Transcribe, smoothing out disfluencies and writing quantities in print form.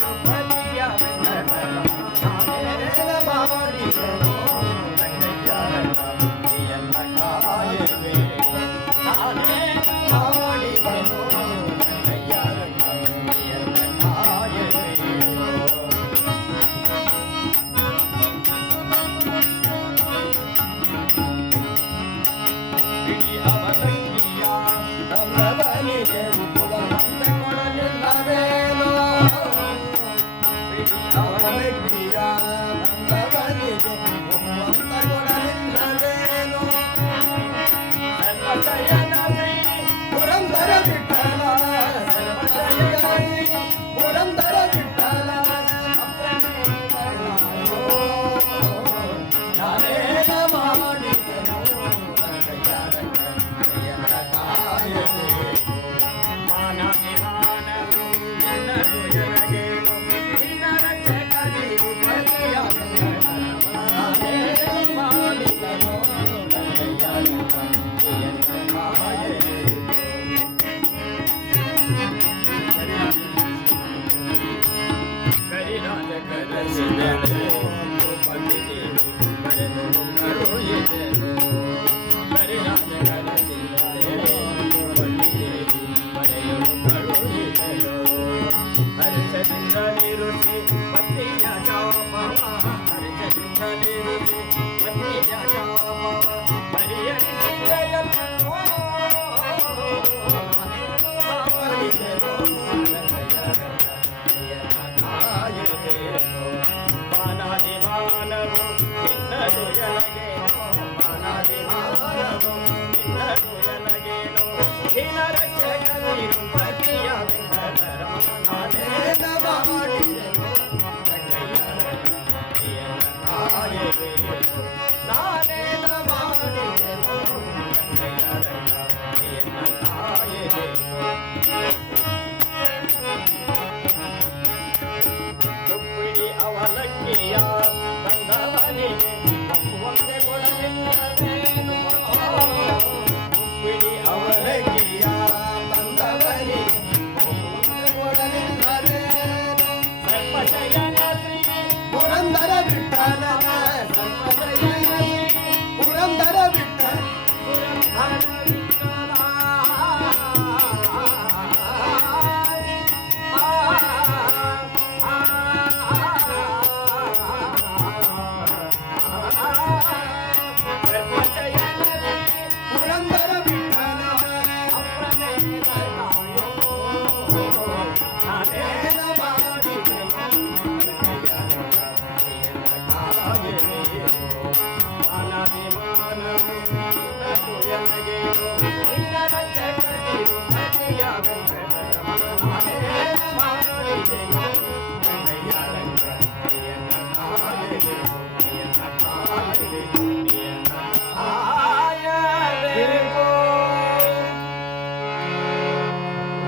ತಿರುಪತಿಯ ನಾನೇನ ಮಾಡಿದೆನೋ ರಂಗಯ್ಯ ನನ್ನ ಕಾಯುವೆ ನಾನೇ ಮಾಡಿದೆನೋ ರಂಗಯ್ಯ ನನ್ನ ಕಾಯುವೆ ಬಿಡಿ ಅವಲಕ್ಕಿಯ ತಂದವನಿಗೆ ಉಪವಂತೆ ಕೊಡಲಿಲ್ಲವೇನೋ ಬಿಡಿ ಅವಲಕ್ಕಿಯ ತಂದವನಿಗೆ ಉಪವಂತೆ ಕೊಡಲಿಲ್ಲವೇನೋ ಸರ್ವಶಯನ ಶ್ರೀ ಪುರಂದರ ವಿಠಲ ಸರ್ವಶಯನ ಪುರಂದರ ವಿಠಲ ನಾನೇನ ಮಾಡಿದೆನೋ ಮಾನವಿಮಾನವು ನಿನ್ನದು ಎನಗೇನು ನಿನ್ನ ರಕ್ಷಕನಿ ಉಪತಿಯ ನಾನೇನ ಮಾಡಿದೆನೋ ಕರಿರಾಜ ಕರಸಿದೆನು ಪಂಡಿತೇವಿ ಕರೆದು ಕರುಳಿದೆನು ಕರಿರಾಜ ಕರಸಿದೆನು ಪಂಡಿತೇವಿ ಕರೆಯಲು ಕರುಳಿದೆನು ಹರ್ಷದಿಂದ ನಿರುಷಿ ಪತ್ನಿಯ ಶಾಪವ ಹರ್ಷದಿಂದ ನಿರುಷಿ ಪತ್ನಿಯ ಶಾಪವ ಪರಿಹರಿಸಿದೆಯಲ್ಲೋ ಮಾನದಿಮಾನವು ನಿನ್ನದು ಎನಗೇನೋ ಮಾನದಿಮಾನವು ನಿನ್ನದು ಎನಗೇನೋ ದಿನ ರಕ್ಷಕ ತಿರುಪತಿಯ ವೆಂಕಟರಮಣ ನಾನೇನ ಮಾಡಿದೆನೋ ಕಾಯುವೆನು ನಾನೇನ ಮಾಡಿದೆನೋ ತುಪ್ಪಿಡಿ ಅವಲಕ್ಕಿಯ ತಂದವನಿಗೆ ಒಪ್ಪುವಂತೆ ಕೊಡಲಿಲ್ಲವೇನು ತುಪ್ಪಿಡಿ ಅವಲಕ್ಕಿಯ ತಂದವನಿಗೆ ಒಪ್ಪುವಂತೆ ಕೊಡಲಿಲ್ಲವೇನು ಸರ್ವಶಯನ ಶ್ರೀ ಪುರಂದರ ವಿಠಲ ಸರ್ವಶಯನ ಶ್ರೀ ಪುರಂದರ ವಿಠಲ ಪುರಂದರ ವಿಠಲ ಪುರಂದರ ವಿಠಲ ನಾನೇನ ಮಾಡಿದೆನೋ ಮಾನವಿಮಾನವು ನಿನ್ನದು ಎನಗೇನೋ ನಿನ್ನ ರಕ್ಷಕ ತಿರುಪತಿಯ ವೆಂಕಟರಮಣ ನಾನೇನ ಮಾಡಿದೆನೋ